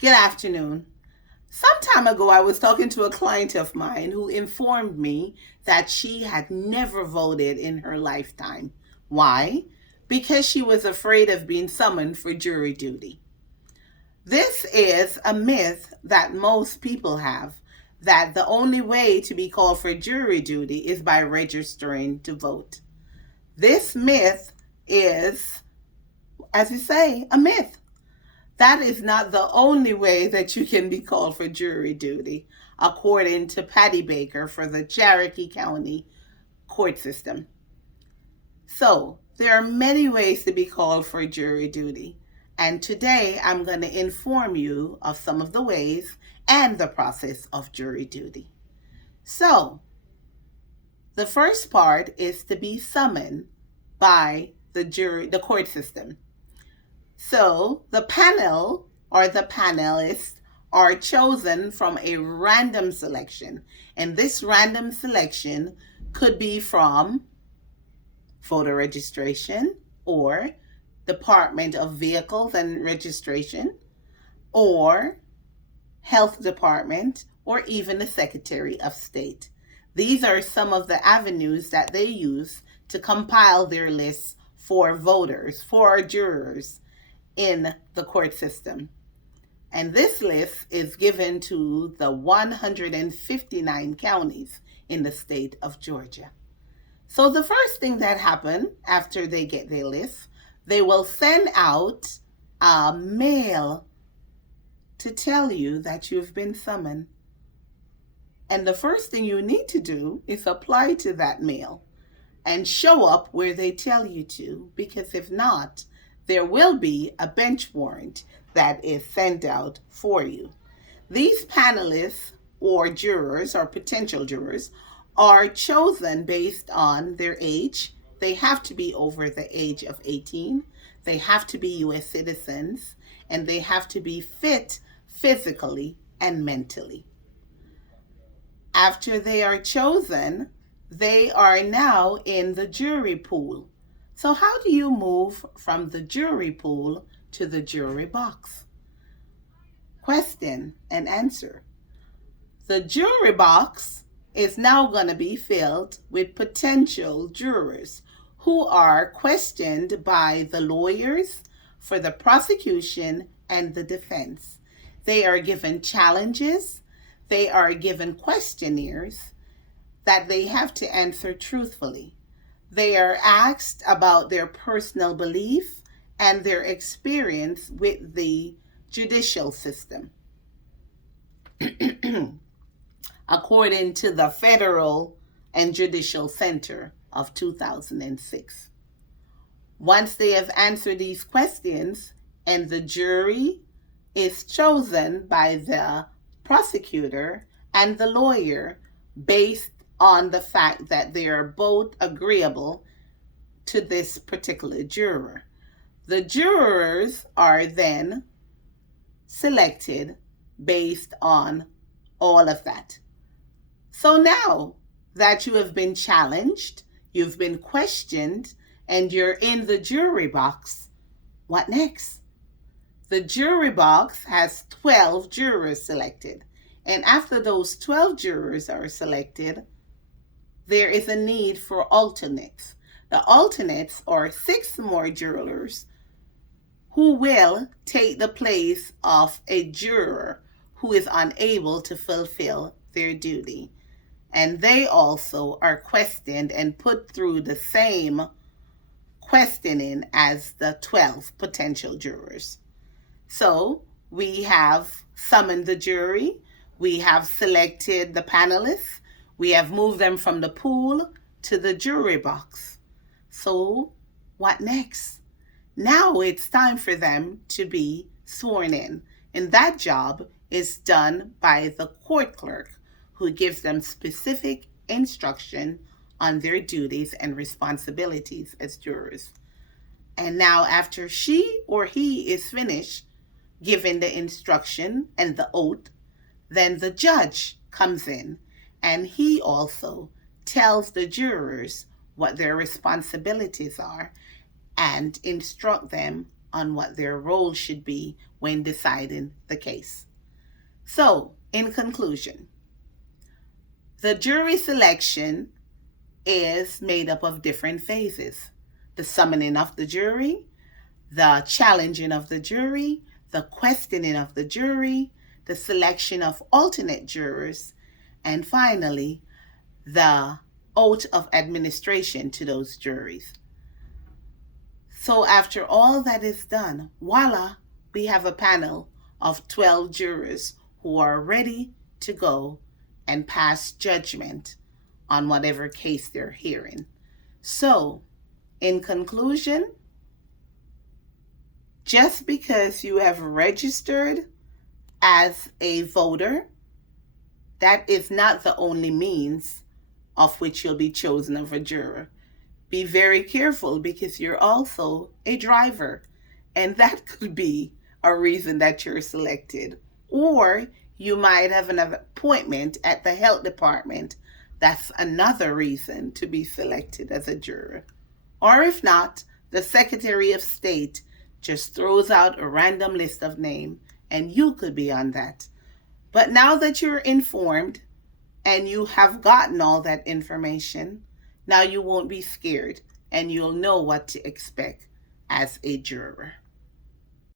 Good afternoon. Some time ago, I was talking to a client of mine who informed me that she had never voted in her lifetime. Why? Because she was afraid of being summoned for jury duty. This is a myth that most people have, that the only way to be called for jury duty is by registering to vote. This myth is, as you say, a myth. That is not the only way that you can be called for jury duty, according to Patty Baker for the Cherokee County court system. So, there are many ways to be called for jury duty. And today I'm going to inform you of some of the ways and the process of jury duty. So, the first part is to be summoned by the court system. So the panel or the panelists are chosen from a random selection. And this random selection could be from voter registration or Department of Vehicles and Registration or Health Department or even the Secretary of State. These are some of the avenues that they use to compile their lists for voters, for jurors in the court system. And this list is given to the 159 counties in the state of Georgia. So the first thing that happens after they get their list, they will send out a mail to tell you that you've been summoned. And the first thing you need to do is apply to that mail and show up where they tell you to, because if not, there will be a bench warrant that is sent out for you. These panelists or jurors or potential jurors are chosen based on their age. They have to be over the age of 18. They have to be U.S. citizens, and they have to be fit physically and mentally. After they are chosen, they are now in the jury pool. So how do you move from the jury pool to the jury box? Question and answer. The jury box is now going to be filled with potential jurors who are questioned by the lawyers for the prosecution and the defense. They are given challenges. They are given questionnaires that they have to answer truthfully. They are asked about their personal belief and their experience with the judicial system. According to the Federal and Judicial Center of 2006. Once they have answered these questions and the jury is chosen by the prosecutor and the lawyer based on the fact that they are both agreeable to this particular juror. The jurors are then selected based on all of that. So now that you have been challenged, you've been questioned, and you're in the jury box, what next? The jury box has 12 jurors selected. And after those 12 jurors are selected, there is a need for alternates. The alternates are 6 more jurors who will take the place of a juror who is unable to fulfill their duty. And they also are questioned and put through the same questioning as the 12 potential jurors. So we have summoned the jury, we have selected the panelists, we have moved them from the pool to the jury box. So what next? Now it's time for them to be sworn in. And that job is done by the court clerk, who gives them specific instruction on their duties and responsibilities as jurors. And now after she or he is finished giving the instruction and the oath, then the judge comes in and he also tells the jurors what their responsibilities are and instruct them on what their role should be when deciding the case. So, in conclusion, the jury selection is made up of different phases: the summoning of the jury, the challenging of the jury, the questioning of the jury, the selection of alternate jurors, and finally, the oath of administration to those juries. So after all that is done, voila, we have a panel of 12 jurors who are ready to go and pass judgment on whatever case they're hearing. So, in conclusion, just because you have registered as a voter, that is not the only means of which you'll be chosen as a juror. Be very careful, because you're also a driver, and that could be a reason that you're selected. Or you might have an appointment at the health department. That's another reason to be selected as a juror. Or if not, the Secretary of State just throws out a random list of names, and you could be on that. But now that you're informed and you have gotten all that information, now you won't be scared, and you'll know what to expect as a juror.